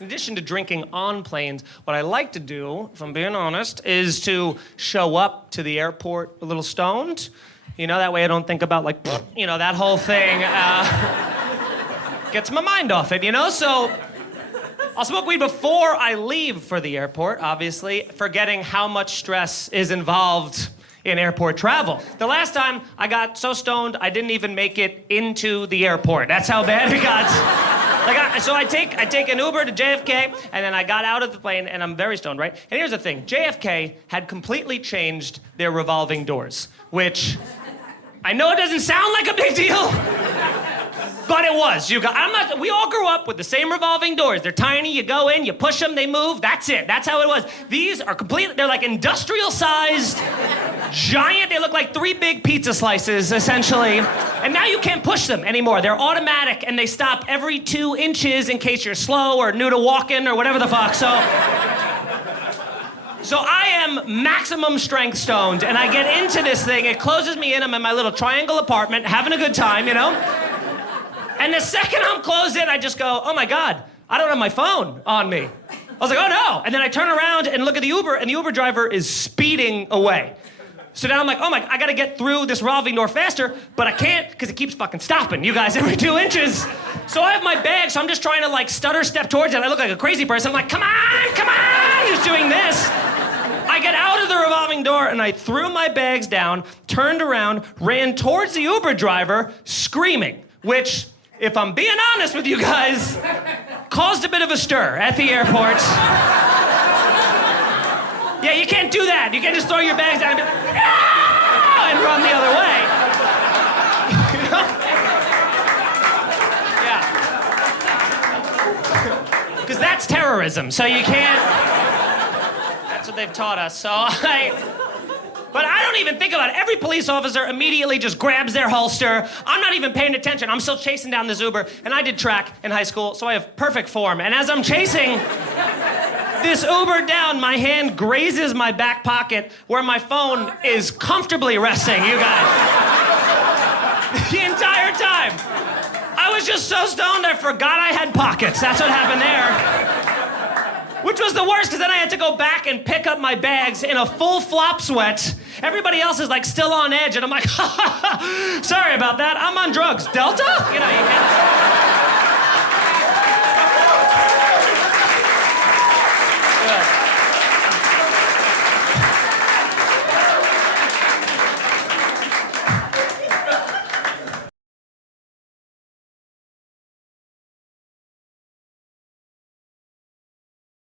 In addition to drinking on planes, what I like to do, if I'm being honest, is to show up to the airport a little stoned. You know, that way I don't think about, like, that whole thing. Gets my mind off it, So I'll smoke weed before I leave for the airport, obviously, forgetting how much stress is involved in airport travel. The last time I got so stoned, I didn't even make it into the airport. That's how bad it got. So I take an Uber to JFK, and then I got out of the plane, and I'm very stoned, right? And here's the thing. JFK had completely changed their revolving doors, which I know it doesn't sound like a big deal, but it was. We all grew up with the same revolving doors. They're tiny, you go in, you push them, they move, that's it. That's how it was. These are they're like industrial-sized, giant, they look like 3 big pizza slices, essentially. And now you can't push them anymore. They're automatic, and they stop every 2 inches in case you're slow or new to walking or whatever the fuck, So I am maximum strength stoned, and I get into this thing, it closes me in, I'm in my little triangle apartment, having a good time, And the second I'm closed in, I just go, oh my God, I don't have my phone on me. I was like, oh no. And then I turn around and look at the Uber, and the Uber driver is speeding away. So now I'm like, oh my, I gotta get through this revolving door faster, but I can't because it keeps fucking stopping, you guys, every 2 inches. So I have my bag, so I'm just trying to like stutter step towards it. I look like a crazy person. I'm like, come on, just doing this. I get out of the revolving door and I threw my bags down, turned around, ran towards the Uber driver, screaming, which, if I'm being honest with you guys, caused a bit of a stir at the airport. Yeah, you can't do that. You can't just throw your bags down and be like, "Ah!" and run the other way. Yeah. Because that's terrorism, so you can't. That's what they've taught us. But I don't even think about it. Every police officer immediately just grabs their holster. I'm not even paying attention. I'm still chasing down this Uber. And I did track in high school, so I have perfect form. And as I'm chasing this Uber down, my hand grazes my back pocket where my phone is comfortably resting, you guys. The entire time. I was just so stoned I forgot I had pockets. That's what happened there. Which was the worst, because then I had to go back and pick up my bags in a full flop sweat. Everybody else is like still on edge, and I'm like, sorry about that, I'm on drugs. Delta? You can't...